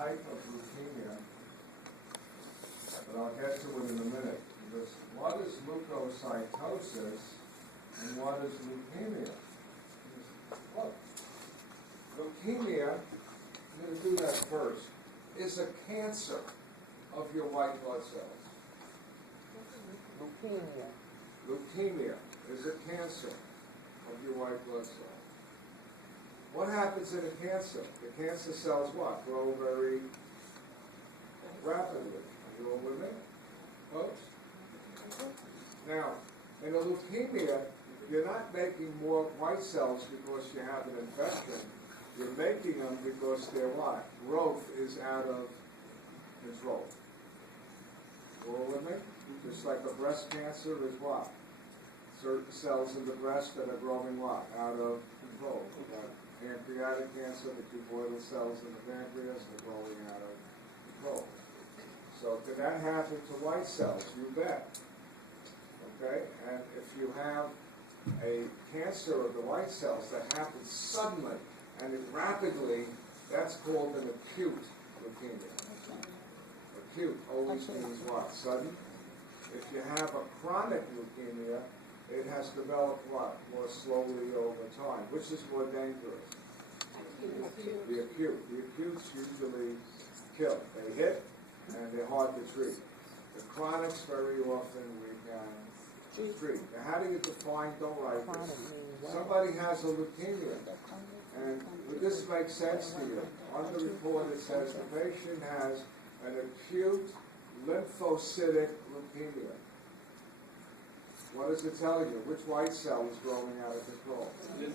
type of leukemia, but I'll get to it in a minute. Because what is leukocytosis and what is leukemia? Look, leukemia, I'm going to do that first, is a cancer of your white blood cells. Leukemia is a cancer of your white blood cells. What happens in a cancer? The cancer cells what? Grow very rapidly. Are you all with me, folks? Now, in a leukemia, you're not making more white cells because you have an infection. You're making them because their what? Growth is out of control. You all with me? Just like a breast cancer is what? Certain cells in the breast that are growing what? Out of control. Pancreatic cancer, the cuboidal cells in the pancreas are growing out of control. So could that happen to white cells? You bet. Okay? And if you have a cancer of the white cells that happens suddenly and rapidly, that's called an acute leukemia. Acute always means what? Sudden. If you have a chronic leukemia, it has developed what? More slowly over time. Which is more dangerous? The acute. The acutes usually kill. They hit, and they're hard to treat. The chronics, very often, we can treat. Now, how do you define, don't write this? Somebody has a leukemia, and would this make sense to you? On the report, it says the patient has an acute lymphocytic leukemia. What does it tell you? Which white cell is growing out of control? The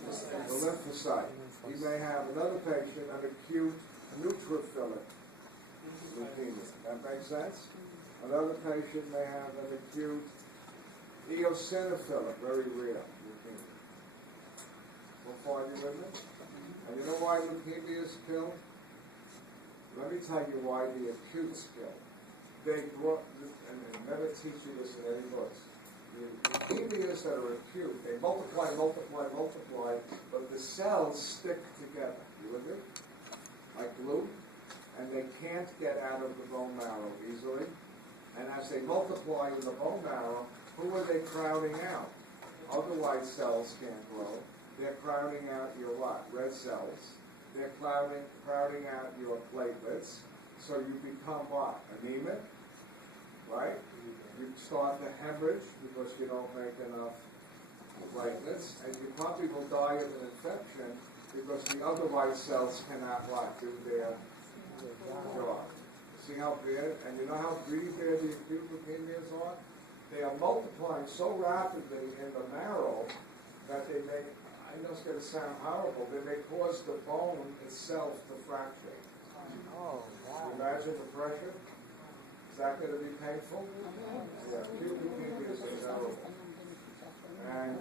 lymphocyte. You may have another patient, an acute neutrophilic leukemia. That makes sense? Another patient may have an acute eosinophilic, very rare leukemia. So far, you with me? And you know why leukemias kill? Let me tell you why the acutes kill. They grow, and they never teach you this in any books. The leukemias that are acute, they multiply, but the cells stick together. You with me? Like glue. And they can't get out of the bone marrow easily. And as they multiply in the bone marrow, who are they crowding out? Other white cells can't grow. They're crowding out your what? Red cells. They're crowding out your platelets. So you become what? Anemic, right? You start to hemorrhage because you don't make enough platelets, and you probably will die of an infection because the other white cells cannot what? Do their job. See how bad? And you know how really bad the acute leukemias are? They are multiplying so rapidly in the marrow that they may, I know it's going to sound horrible, they may cause the bone itself to fracture. Oh, wow. Imagine the pressure. Is that going to be painful? Yeah, acute leukemias are terrible. And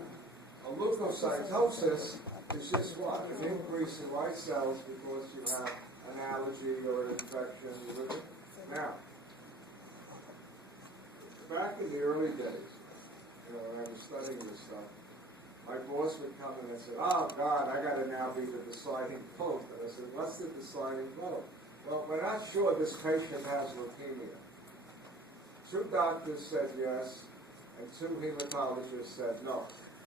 a leukocytosis is just what? An increase in white cells because you have an allergy or an infection. Now, back in the early days, when I was studying this stuff, my boss would come in and say, "Oh God, I got to now be the deciding vote." And I said, "What's the deciding vote?" "Well, we're not sure this patient has leukemia." 2 doctors said yes, and 2 hematologists said no.